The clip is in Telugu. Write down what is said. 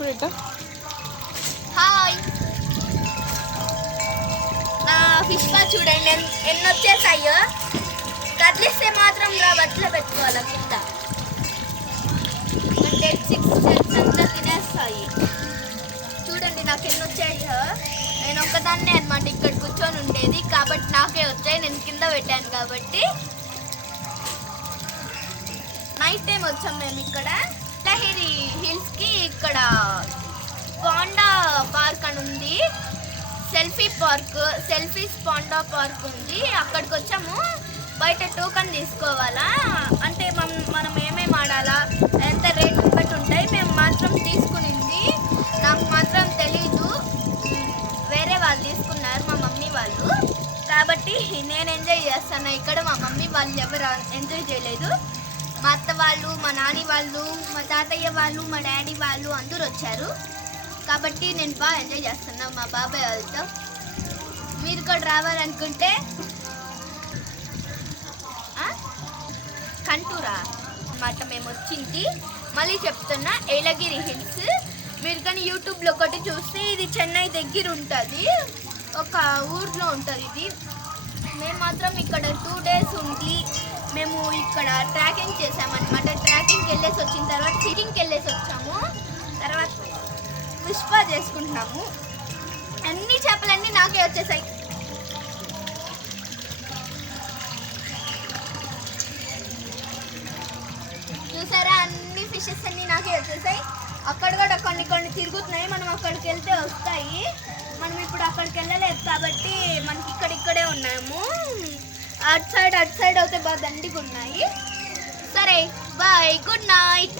చూపిట. హాయ్, నా ఫిష్ పా చూడండి ఎన్ని వచ్చేసాయో. కదిలిస్తే మాత్రం ఇలా బట్టలు పెట్టుకోవాలి కింద. డెడ్ 6 సెల్స్ అంతా తినేస్తాయి. చూడండి నాకు ఎన్ని వచ్చాయో. నేను ఒక్కదాన్నే అనమాట ఇక్కడ కూర్చొని ఉండేది, కాబట్టి నాకే వచ్చాయి. నేను కింద పెట్టాను కాబట్టి. నైట్ టైం వచ్చాం మేము ఇక్కడ లహిరి హిల్స్కి. ఇక్కడ పాండా పార్క్ అని ఉంది, సెల్ఫీస్ పాండా పార్క్ ఉంది. అక్కడికి వచ్చాము. బయట టోకన్ తీసుకోవాలా అంటే మనం ఏమేమి ఆడాలా, ఎంత రేట్ బట్టి ఉంటాయి. మేము మాత్రం తీసుకునింది నాకు మాత్రం తెలీదు, వేరే వాళ్ళు తీసుకున్నారు, మా మమ్మీ వాళ్ళు. కాబట్టి నేను ఎంజాయ్ చేస్తాను ఇక్కడ. మా మమ్మీ వాళ్ళు ఎవరు ఎంజాయ్ చేయలేదు. మా అత్త వాళ్ళు, మా నాని వాళ్ళు, మా తాతయ్య వాళ్ళు, మా డాడీ వాళ్ళు అందరూ వచ్చారు. కాబట్టి నేను బాగా ఎంజాయ్ చేస్తున్నాను మా బాబాయ్ వాళ్ళతో. మీరు కూడా రావాలనుకుంటే కంటూరా అన్నమాట మేము వచ్చింది. మళ్ళీ చెప్తున్నా, ఏలగిరి హిల్స్. మీరు కానీ యూట్యూబ్లో ఒకటి చూస్తే ఇది చెన్నై దగ్గర ఉంటుంది, ఒక ఊర్లో ఉంటుంది ఇది. మేము మాత్రం ఇక్కడ 2 days ఉండి మేము ఇక్కడ ట్రాకింగ్ చేసామన్నమాట. ట్రాకింగ్కి వెళ్ళేసి వచ్చిన తర్వాత ఫిషింగ్కి వెళ్ళేసి వచ్చాము. తర్వాత పుష్ప చేసుకుంటున్నాము. అన్ని చేపలన్నీ నాకే వచ్చేసాయి. చూసారా, అన్ని ఫిషెస్ అన్నీ నాకే వచ్చేసాయి. అక్కడ కూడా కొన్ని తిరుగుతున్నాయి, మనం అక్కడికి వెళ్తే వస్తాయి. మనం ఇప్పుడు అక్కడికి వెళ్ళలేదు కాబట్టి మనకి ఇక్కడే ఉన్నాము. అటు సైడ్ అయితే బాగా దండిగా ఉన్నాయి. సరే బాయ్, గుడ్ నైట్.